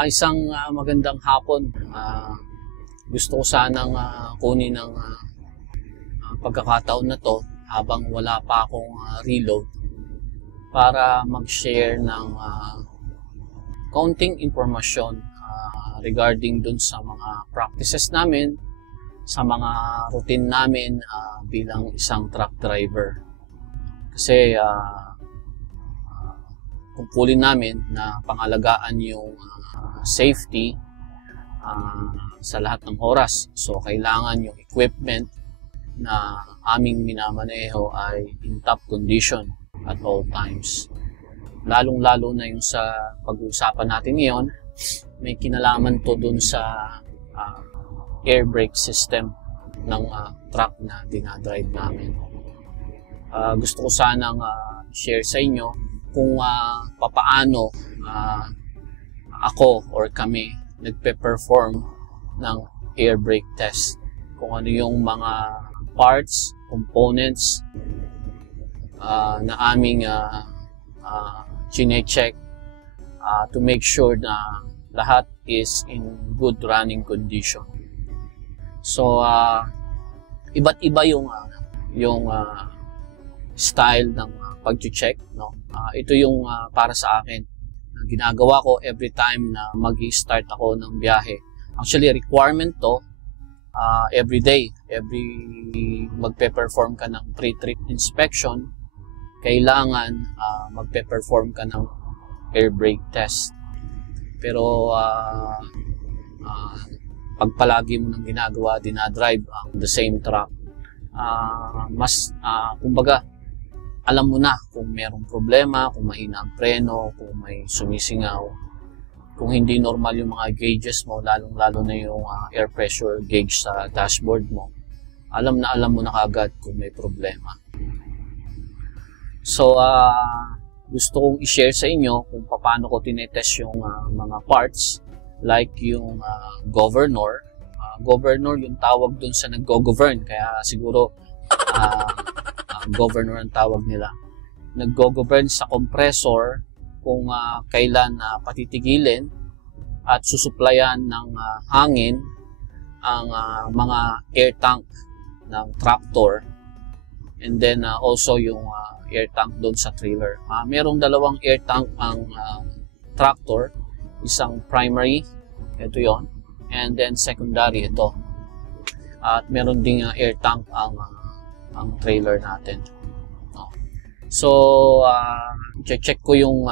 Isang magandang hapon. Gusto ko sanang kunin ang pagkakataon na to habang wala pa akong reload para mag-share ng kaunting impormasyon regarding dun sa mga practices namin, sa mga routine namin bilang isang truck driver. Kasi tungkulin namin na pangalagaan yung safety sa lahat ng oras. So, kailangan yung equipment na aming minamaneho ay in top condition at all times. Lalong-lalo na yung sa pag-uusapan natin ngayon, may kinalaman to dun sa air brake system ng truck na dinadrive namin. Gusto ko sanang share sa inyo kung papaano ako or kami nagpe-perform ng air brake test. Kung ano yung mga parts, components na aming chine-check to make sure na lahat is in good running condition. So, iba't iba yung style ng pag-check, no? Ito yung para sa akin na ginagawa ko every time na mag-start ako ng biyahe. Actually, requirement to every day. Every magpe-perform ka ng pre-trip inspection, kailangan magpe-perform ka ng air brake test. Pero pag palagi mo nang ginagawa, dinadrive ang the same truck, kumbaga, alam mo na kung merong problema, kung mahina ang preno, kung may sumisingaw, kung hindi normal yung mga gauges mo, lalong-lalo na yung air pressure gauge sa dashboard mo, alam mo na kagad kung may problema. So, gusto kong i-share sa inyo kung paano ko tinetest yung mga parts, like yung governor. Governor yung tawag dun sa nag-go-govern, kaya siguro governor ang tawag nila. Nag-go-govern sa compressor kung kailan patitigilin at susuplayan ng hangin ang mga air tank ng tractor, and then also yung air tank doon sa trailer. Merong dalawang air tank ang tractor, isang primary, ito yon, and then secondary, ito. At meron ding air tank ang trailer natin. So, check ko yung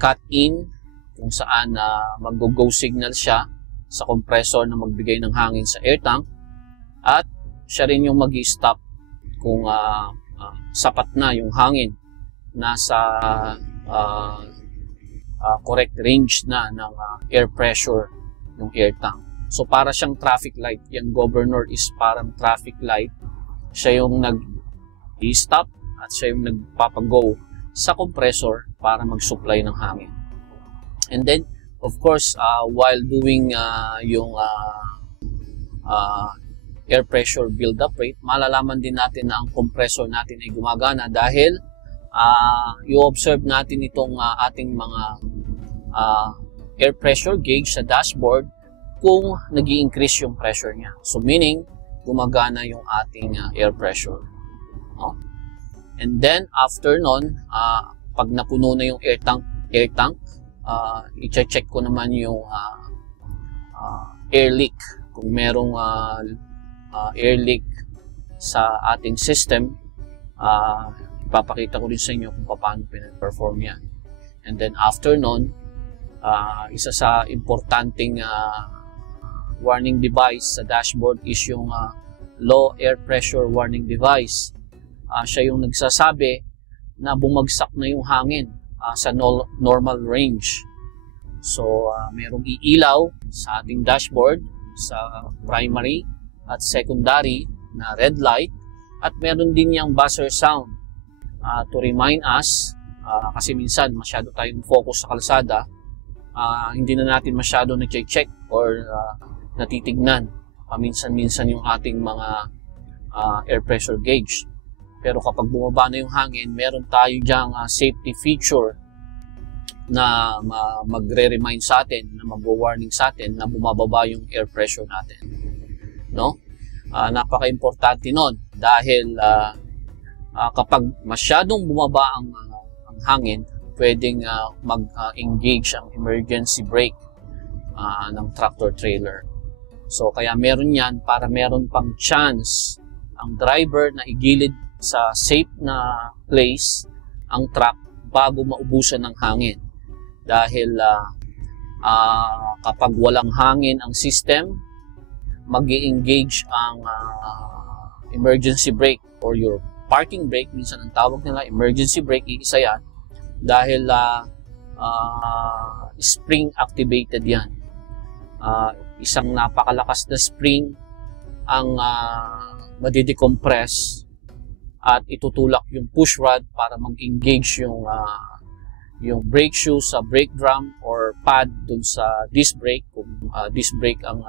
cut-in kung saan mag-go signal siya sa compressor na magbigay ng hangin sa air tank, at siya rin yung mag-stop kung sapat na yung hangin, nasa correct range na ng air pressure ng air tank. So, para siyang traffic light. Yung governor is parang traffic light. Siya yung nag-stop at siya yung nagpapago sa compressor para mag-supply ng hangin. And then, of course, while doing yung air pressure build-up rate, malalaman din natin na ang compressor natin ay gumagana dahil i-observe natin itong ating mga air pressure gauge sa dashboard kung nag-i-increase yung pressure niya. So, meaning, gumagana yung ating air pressure. No? And then, after nun, pag napuno na yung air tank, i-check ko naman yung air leak. Kung merong air leak sa ating system, ipapakita ko rin sa inyo kung paano pinaperform yan. And then, after nun, isa sa importanteng warning device sa dashboard is yung low air pressure warning device. Siya yung nagsasabi na bumagsak na yung hangin sa normal range. So, merong iilaw sa ating dashboard sa primary at secondary na red light, at meron din yung buzzer sound to remind us, kasi minsan masyado tayong focus sa kalsada, hindi na natin masyado na-check or natitignan paminsan-minsan yung ating mga air pressure gauge. Pero kapag bumaba na yung hangin, meron tayo diyang safety feature na magre-remind sa atin, na magwa-warning sa atin na bumababa yung air pressure natin. No? Napaka-importante nun dahil kapag masyadong bumaba ang hangin, pwedeng mag-engage ang emergency brake ng tractor-trailer. So, kaya meron yan para meron pang chance ang driver na igilid sa safe na place ang truck bago maubusan ng hangin. Dahil kapag walang hangin ang system, mag-i-engage ang emergency brake or your parking brake. Minsan ang tawag nila emergency brake, iisa yan. Dahil spring activated yan. Isang napakalakas na spring ang madidecompress at itutulak yung push rod para mag-engage yung brake shoe sa brake drum or pad dun sa disc brake kung disc brake ang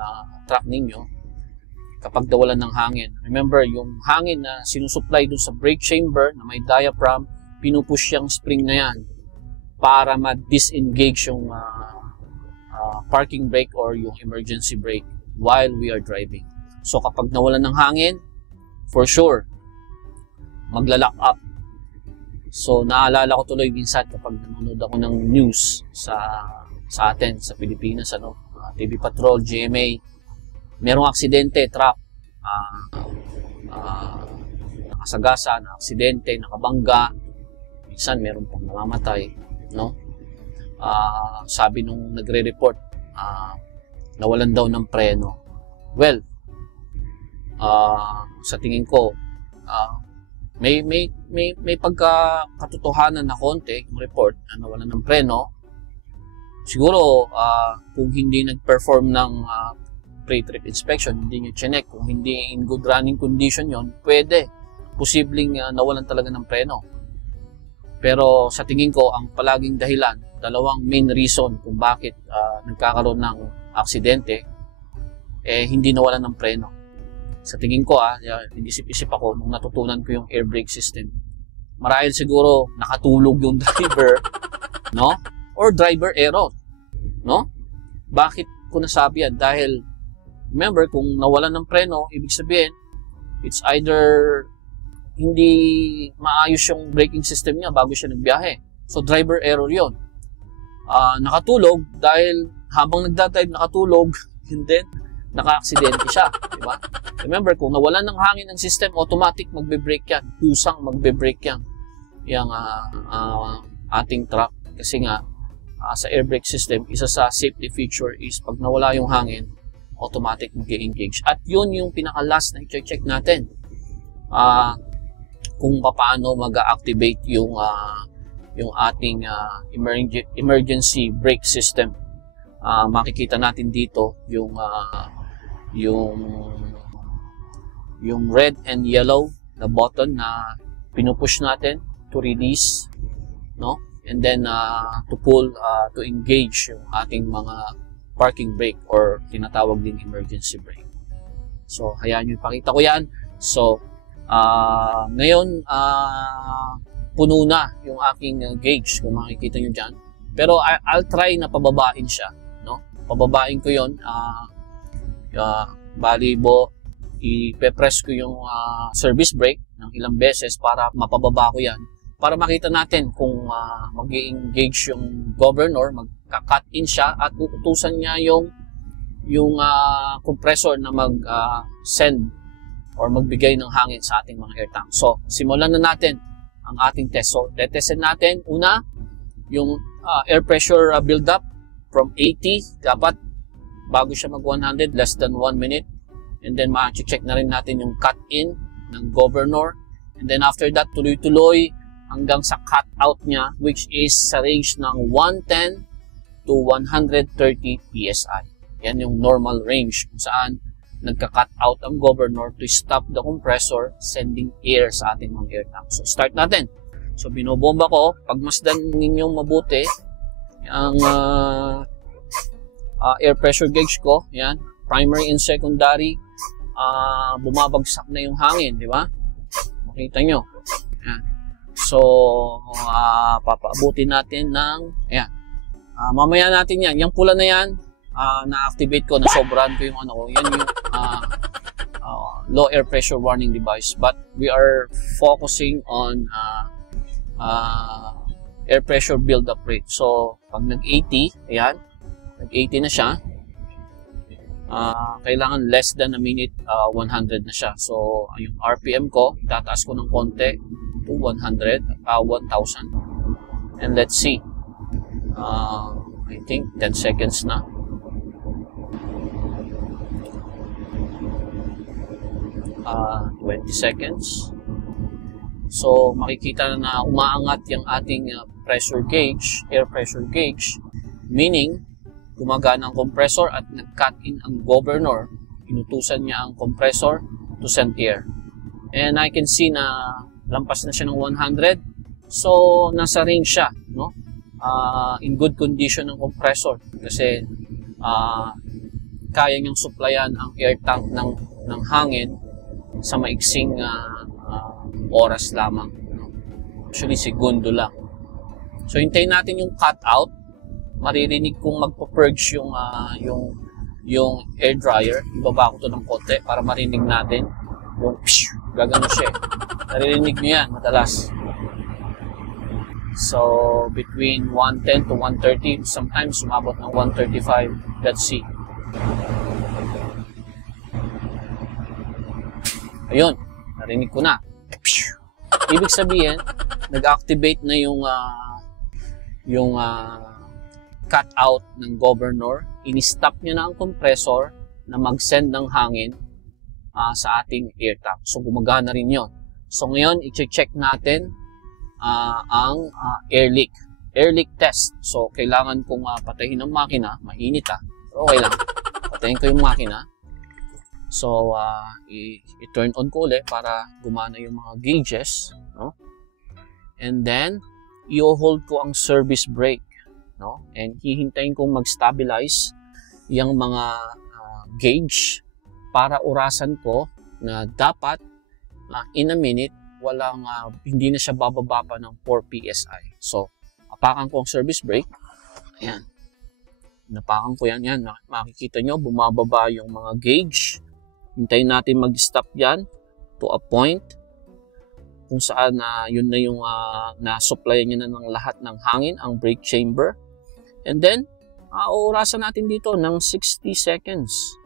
truck ninyo kapag nawalan ng hangin. Remember, yung hangin na sinusupply dun sa brake chamber na may diaphragm, pinupush yung spring na yan para ma-disengage yung parking brake or yung emergency brake while we are driving. So kapag nawalan ng hangin, for sure, magla-lock up. So naalala ko tuloy minsan kapag nanonood ako ng news sa atin, sa Pilipinas, TV Patrol, GMA, merong aksidente, truck, nakasagasa, na aksidente, nakabangga, minsan meron pang namamatay, no? Sabi nung nagre-report, nawalan daw ng preno. Well, sa tingin ko, may pagkakatotohanan na konti yung report na nawalan ng preno. Siguro, kung hindi nag-perform ng pre-trip inspection, hindi nyo chinek, kung hindi in good running condition yon, pwede. Posibleng nawalan talaga ng preno. Pero sa tingin ko, ang palaging dahilan, dalawang main reason kung bakit nagkakaroon ng aksidente, hindi nawalan ng preno. Sa tingin ko, inisip-isip ako nung natutunan ko yung air brake system. Marahil siguro nakatulog yung driver, no? Or driver error, no? Bakit ko nasabi yan? Dahil, remember, kung nawalan ng preno, ibig sabihin, it's either hindi maayos yung braking system niya bago siya nagbiyahe. So, driver error yon. Nakatulog dahil habang nagdadrive nakatulog, and then naka-aksidente siya. Diba? Remember, kung nawalan ng hangin ang system, automatic magbe-brake yan. Kusang magbe-brake yan. Yung ating truck. Kasi nga, sa air brake system, isa sa safety feature is pag nawala yung hangin, automatic mag-engage. At yun yung pinaka-last na i-check natin. Kung paano mag-activate yung ating emergency brake system. Makikita natin dito yung red and yellow na button na pinupush natin to release, no? And then to pull, to engage yung ating mga parking brake or tinatawag din emergency brake. So, hayaan nyo ipakita ko yan. So, ngayon, puno na yung aking gauge, kung makikita nyo dyan. Pero I'll try na pababain siya, no? Pababain ko yun. Balibo, ipe-press ko yung service brake ng ilang beses para mapababa ko yan. Para makita natin kung mag-i-engage yung governor, magka-cut in siya at uutusan niya yung compressor na mag-send or magbigay ng hangin sa ating mga air tank. So, simulan na natin ang ating test. So, tetestin natin, una, yung air pressure build-up from 80, dapat bago siya mag-100, less than 1 minute. And then, ma-check na rin natin yung cut-in ng governor. And then, after that, tuloy-tuloy hanggang sa cut-out niya, which is sa range ng 110 to 130 PSI. Yan yung normal range kung saan nagka-cut out ang governor to stop the compressor sending air sa ating mga air tank. So, start natin. So, binobomba ko. Pagmasdan ninyong mabuti ang air pressure gauge ko. Yan. primary and secondary, bumabagsak na yung hangin, di ba? Makita nyo. Ayan. So, papaabutin natin ng, ayan. Mamaya natin yan. Yung pula na yan, na-activate ko, nasobrahan ko yung ano ko. Yan yung low air pressure warning device. But we are focusing on air pressure build-up rate. So, pag nag-80, ayan, nag-80 na siya, kailangan less than a minute, 100 na siya. So, yung RPM ko, tataas ko ng konti to 1,000. And let's see. I think 10 seconds na. Uh, 20 seconds. So, makikita na umaangat yung ating pressure gauge, air pressure gauge, meaning gumagana ang compressor at nag-cut in ang governor. Inutusan niya ang compressor to send air. And I can see na lampas na siya ng 100. So, nasa range siya, no? In good condition ng compressor kasi kaya niyang supplyan ang air tank ng hangin sa maiksing oras lamang, no? Actually, segundo lang. So, hintayin natin yung cut out. Maririnig kong magpa-purge yung air dryer. Ibaba ko to ng konti para marinig natin yung gagano siya. Naririnig nyo yan madalas. So, between 110 to 130, sometimes sumabot ng 135. Let's see. Ayun, narinig ko na. Ibig sabihin, nag-activate na yung cut out ng governor. Ini-stop niya na ang compressor na mag-send ng hangin sa ating air tank. So, gumagana rin yon. So, ngayon, i-check natin ang air leak. Air leak test. So, kailangan kong patayin ang makina. Mainit okay lang. Patayin ko yung makina. So, i-turn on ko ulit para gumana yung mga gauges, no? And then, i-hold ko ang service brake, no? And hihintayin kong mag-stabilize yung mga gauge para orasan ko na dapat in a minute, hindi na siya bababa pa ng 4 PSI. So, apakan ko ang service brake. Ayan. Napakan ko yan. Makikita nyo, bumababa yung mga gauge. Hintayin natin mag-stop yan to a point kung saan yun na yung na-supplyan niya na ng lahat ng hangin, ang brake chamber. And then, orasan natin dito ng 60 seconds.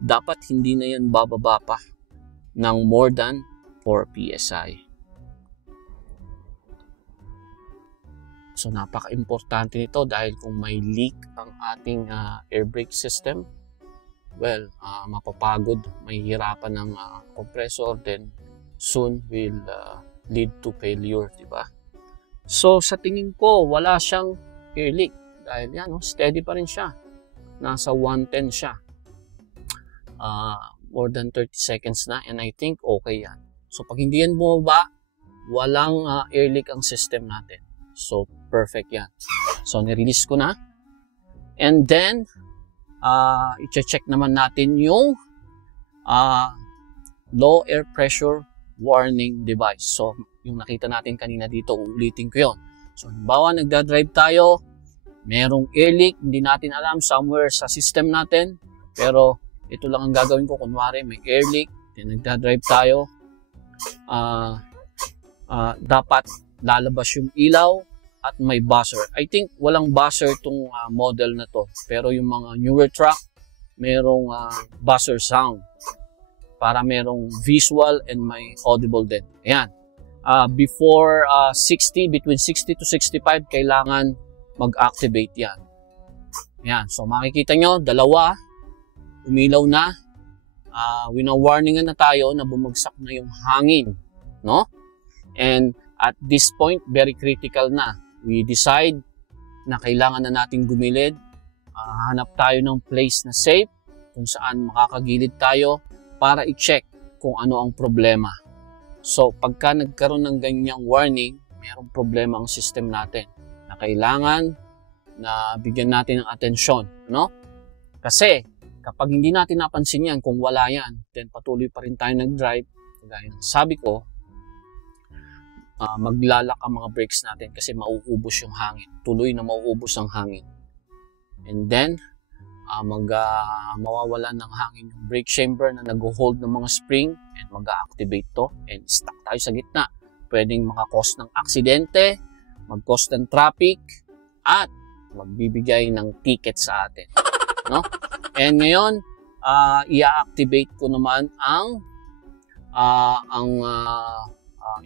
Dapat hindi na yan bababa pa ng more than 4 PSI. So, napaka-importante nito dahil kung may leak ang ating air brake system, well, mapapagod, mahihirapan ng compressor, then soon will lead to failure, diba? So, sa tingin ko, wala siyang air leak. Dahil yan, steady pa rin siya. Nasa 110 siya. More than 30 seconds na, and I think okay yan. So, pag hindi yan bumaba, walang air leak ang system natin. So, perfect yan. So, nirelease ko na. And then, i-check naman natin yung low air pressure warning device. So, yung nakita natin kanina dito, uulitin ko yun. So, halimbawa, nagdadrive tayo, merong air leak, hindi natin alam, somewhere sa system natin, pero ito lang ang gagawin ko. Kunwari, may air leak, nagdadrive tayo, dapat lalabas yung ilaw at may buzzer. I think walang buzzer itong model na to. Pero yung mga newer truck, merong buzzer sound para merong visual and may audible din. Ayan. Before between 60 to 65, kailangan mag-activate yan. Ayan. So makikita nyo, dalawa, umilaw na. Wina-warningan na tayo na bumagsak na yung hangin. No? And at this point, very critical na. We decide na kailangan na natin gumilid. Hanap tayo ng place na safe kung saan makakagilid tayo para i-check kung ano ang problema. So, pagka nagkaroon ng ganyang warning, mayroong problema ang system natin na kailangan na bigyan natin ng atensyon. No? Kasi, Kapag hindi natin napansin yan, kung wala yan, then patuloy pa rin tayo nag-drive. Gaya ng sabi ko, maglalak ang mga brakes natin kasi mauubos yung hangin. Tuloy na mauubos ang hangin. And then, mawawalan ng hangin yung brake chamber na nag-hold ng mga spring and mag-activate to and stuck tayo sa gitna. Pwedeng makakos ng aksidente, mag-cause ng traffic, at magbibigay ng ticket sa atin. No? And ngayon, i-activate ko naman ang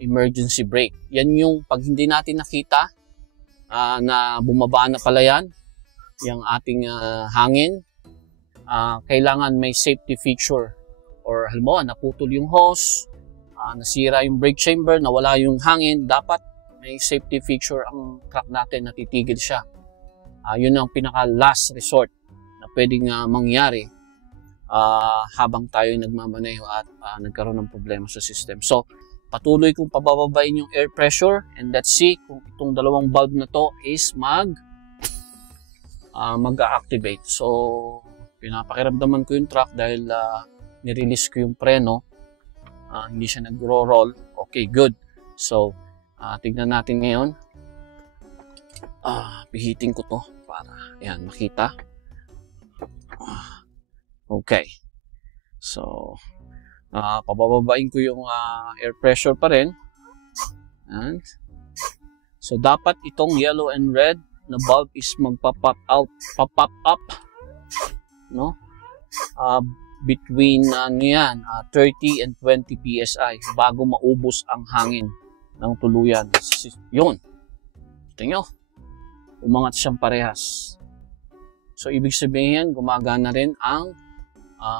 emergency brake. Yan yung pag hindi natin nakita na bumaba na pala yan, yung ating hangin, kailangan may safety feature. Or halimbawa, naputol yung hose, nasira yung brake chamber, nawala yung hangin, dapat may safety feature ang truck natin, natitigil siya. Yun ang pinaka last resort na pwedeng mangyari habang tayo nagmamaneho at nagkaroon ng problema sa system. So, patuloy kong pabababain yung air pressure and let's see kung itong dalawang valve na to is mag-activate. So, pinapakiramdaman ko yung truck dahil nirelease ko yung preno. Hindi siya nagro-roll. Okay, good. So, tignan natin ngayon. Pihitin ko to para yan, makita. Okay. So, pabababain ko yung air pressure pa rin. And, so, dapat itong yellow and red na bulb is magpa-pop up, no? Between 30 and 20 PSI bago maubos ang hangin ng tuluyan. Yun. Tingnan nyo. Umangat siyang parehas. So, ibig sabihin, gumagana rin ang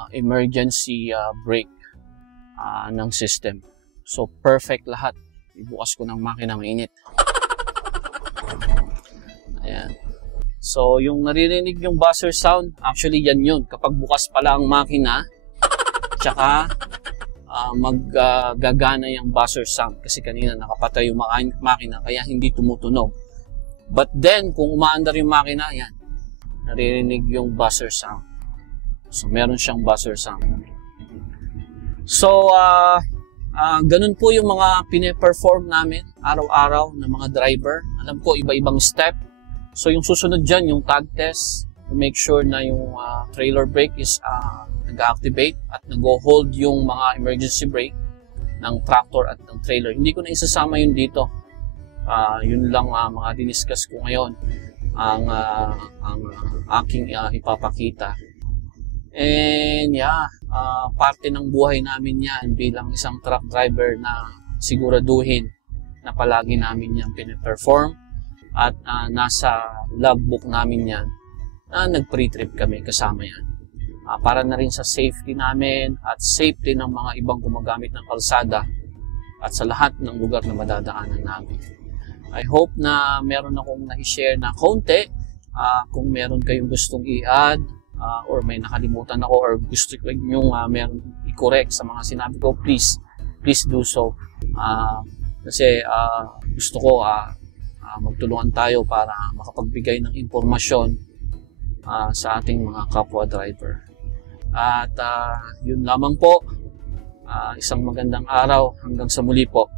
emergency brake ng system. So, perfect lahat. Ibukas ko ng makina, mainit. Ayan. So, yung naririnig yung buzzer sound, actually yan yun. Kapag bukas pala ang makina, tsaka maggagana yung buzzer sound. Kasi kanina nakapatay yung makina, kaya hindi tumutunog. But then, kung umaandar yung makina, yan. Naririnig yung buzzer sound. So, meron siyang buzzer sound. So, ganun po yung mga pine-perform namin araw-araw ng mga driver. Alam ko, iba-ibang step. So, yung susunod dyan, yung tag test, to make sure na yung trailer brake is nag-activate at nag-hold yung mga emergency brake ng tractor at ng trailer. Hindi ko na isasama yun dito. Yun lang mga diniscuss ko ngayon ang aking ipapakita. And yeah, parte ng buhay namin yan bilang isang truck driver na siguraduhin na palagi namin yan pine-perform at nasa logbook namin yan na nag-pre-trip kami kasama yan. Para na rin sa safety namin at safety ng mga ibang gumagamit ng kalsada at sa lahat ng lugar na madadaanan namin. I hope na meron akong na-share na konti. Kung meron kayong gustong i-add or may nakalimutan ako or gusto nyo meron i-correct sa mga sinabi ko, please do so. Kasi gusto ko magtulungan tayo para makapagbigay ng impormasyon sa ating mga kapwa driver. At yun lamang po. Isang magandang araw. Hanggang sa muli po.